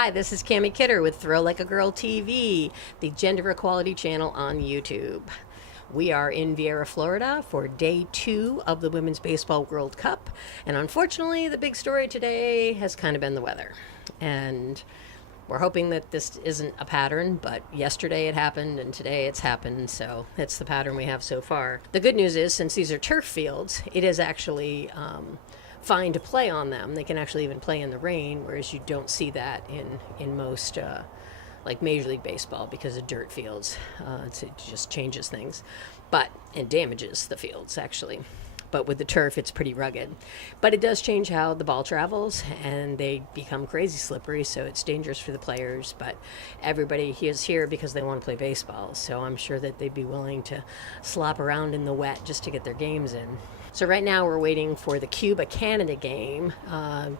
Hi, this is Cami Kidder with Throw Like a Girl TV, the gender equality channel on YouTube. We are in Viera, Florida for day 2 of the Women's Baseball World Cup. And unfortunately, the big story today has kind of been the weather. And we're hoping that this isn't a pattern, but yesterday it happened and today it's happened, so it's the pattern we have so far. The good news is, since these are turf fields, it is actually fine to play on them. They can actually even play in the rain, whereas you don't see that in most like Major League Baseball because of dirt fields. It just changes things, but it damages the fields actually. But with the turf, it's pretty rugged. But it does change how the ball travels, and they become crazy slippery, so it's dangerous for the players. But everybody is here because they want to play baseball, so I'm sure that they'd be willing to slop around in the wet just to get their games in. So right now we're waiting for the Cuba-Canada game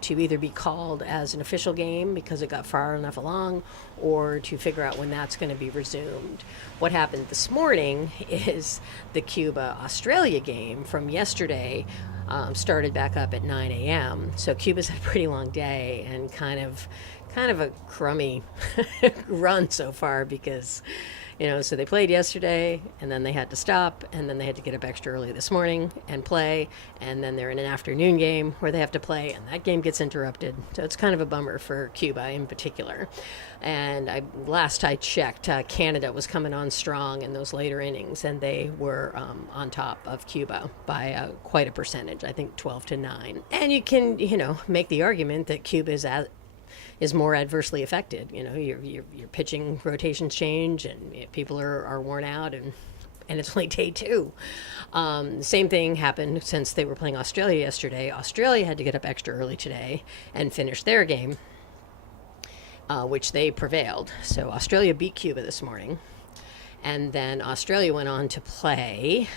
to either be called as an official game because it got far enough along, or to figure out when that's going to be resumed. What happened this morning is the Cuba-Australia game from yesterday started back up at 9 a.m. So Cuba's had a pretty long day and kind of a crummy run so far because, so they played yesterday and then they had to stop and then they had to get up extra early this morning and play, and then they're in an afternoon game where they have to play and that game gets interrupted. So it's kind of a bummer for Cuba in particular. And last I checked, Canada was coming on strong in those later innings, and they were on top of Cuba by quite a percentage, I think 12-9. And you can, make the argument that Cuba is more adversely affected. Your pitching rotations change, and people are worn out, and it's only day 2. Same thing happened since they were playing Australia yesterday. Australia had to get up extra early today and finish their game, which they prevailed. So Australia beat Cuba this morning, and then Australia went on to play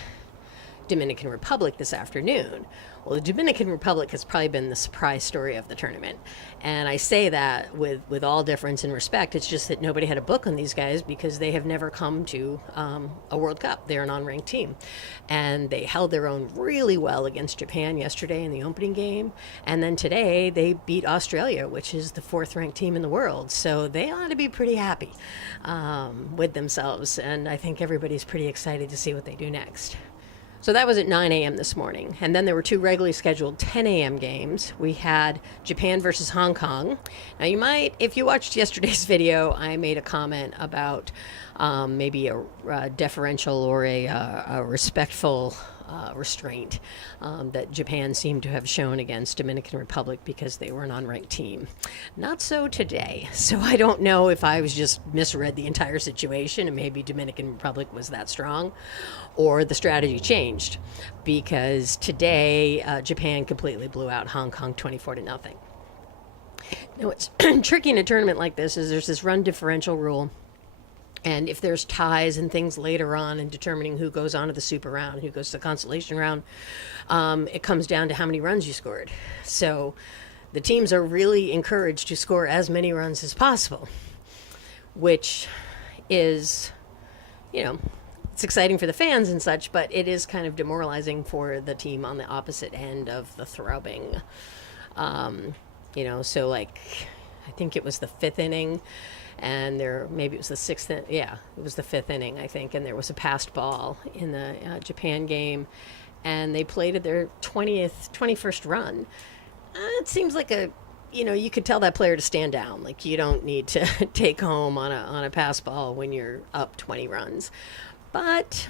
Dominican Republic this afternoon. Well, the Dominican Republic has probably been the surprise story of the tournament. And I say that with all deference and respect. It's just that nobody had a book on these guys because they have never come to a World Cup. They're an unranked team. And they held their own really well against Japan yesterday in the opening game. And then today they beat Australia, which is the 4th ranked team in the world. So they ought to be pretty happy with themselves. And I think everybody's pretty excited to see what they do next. So that was at 9 a.m. this morning. And then there were 2 regularly scheduled 10 a.m. games. We had Japan versus Hong Kong. Now you might, if you watched yesterday's video, I made a comment about maybe a deferential or a respectful restraint that Japan seemed to have shown against Dominican Republic because they were an unranked team. Not so today. So I don't know if I was just misread the entire situation and maybe Dominican Republic was that strong, or the strategy changed, because today Japan completely blew out Hong Kong 24-0. Now what's tricky in a tournament like this is there's this run differential rule. And if there's ties and things later on in determining who goes on to the super round, who goes to the consolation round, it comes down to how many runs you scored. So the teams are really encouraged to score as many runs as possible, which is, it's exciting for the fans and such, but it is kind of demoralizing for the team on the opposite end of the throbbing. So like, I think it was the 5th inning. And maybe it was the 6th, it was the 5th inning, I think, and there was a passed ball in the Japan game, and they played at their 21st run. It seems like you could tell that player to stand down. Like, you don't need to take home on a pass ball when you're up 20 runs. But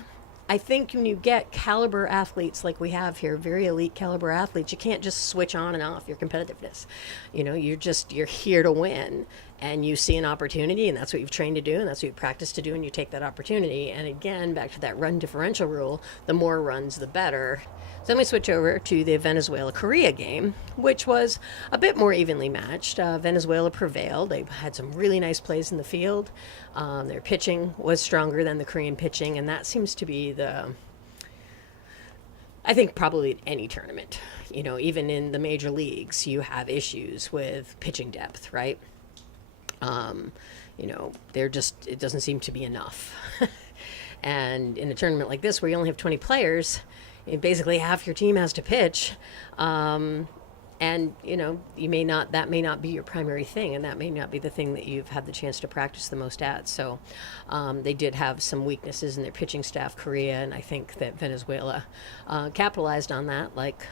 I think when you get caliber athletes like we have here, very elite caliber athletes, you can't just switch on and off your competitiveness. You're here to win, and you see an opportunity, and that's what you've trained to do, and that's what you practice to do, and you take that opportunity. And again, back to that run differential rule, the more runs, the better. So then we switch over to the Venezuela-Korea game, which was a bit more evenly matched. Venezuela prevailed. They had some really nice plays in the field. Their pitching was stronger than the Korean pitching, and that seems to be I think probably any tournament, even in the major leagues, you have issues with pitching depth, right? It doesn't seem to be enough. And in a tournament like this, where you only have 20 players, basically half your team has to pitch. And that may not be your primary thing, and that may not be the thing that you've had the chance to practice the most at. So they did have some weaknesses in their pitching staff, Korea, and I think that Venezuela capitalized on that like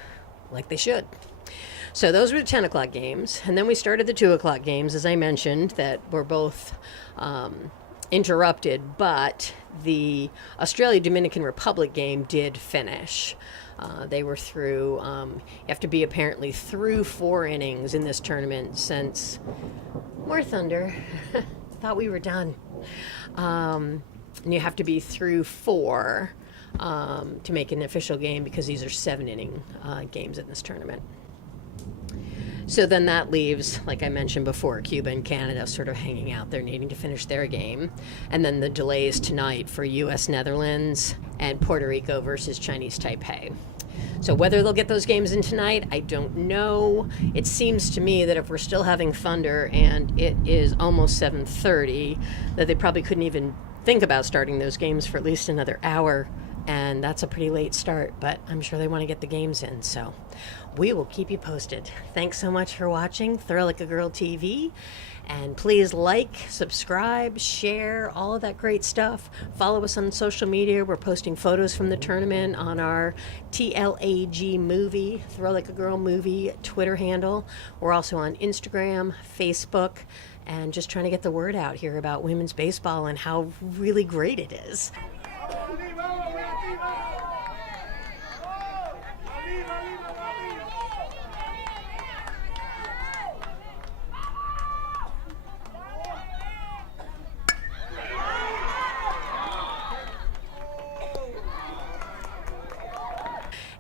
they should. So those were the 10 o'clock games. And then we started the 2 o'clock games, as I mentioned, that were both interrupted, but the Australia-Dominican Republic game did finish. They were through, you have to be apparently through 4 innings in this tournament since more thunder. Thought we were done. And you have to be through 4 to make an official game, because these are 7-inning games in this tournament. So then that leaves, like I mentioned before, Cuba and Canada sort of hanging out there, needing to finish their game. And then the delays tonight for U.S. Netherlands and Puerto Rico versus Chinese Taipei. So whether they'll get those games in tonight, I don't know. It seems to me that if we're still having thunder and it is almost 7:30, that they probably couldn't even think about starting those games for at least another hour. And that's a pretty late start, but I'm sure they want to get the games in. So we will keep you posted. Thanks so much for watching Thrill Like a Girl TV. And please like, subscribe, share, all of that great stuff. Follow us on social media. We're posting photos from the tournament on our TLAG movie, Thrill Like a Girl movie Twitter handle. We're also on Instagram, Facebook, and just trying to get the word out here about women's baseball and how really great it is.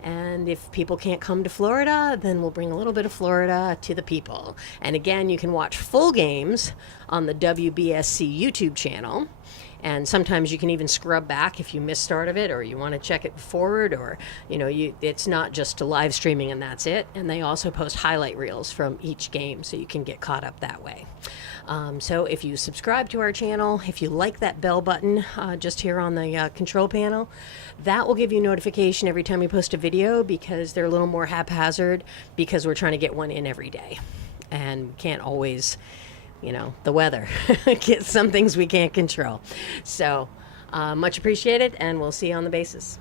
And if people can't come to Florida, then we'll bring a little bit of Florida to the people. And again, you can watch full games on the WBSC YouTube channel. And sometimes you can even scrub back if you missed start of it, or you want to check it forward, or it's not just a live streaming and that's it. And they also post highlight reels from each game, so you can get caught up that way. So if you subscribe to our channel, if you like that bell button just here on the control panel, that will give you notification every time we post a video, because they're a little more haphazard, because we're trying to get one in every day, and we can't always, the weather. Some things we can't control. So much appreciated, and we'll see you on the bases.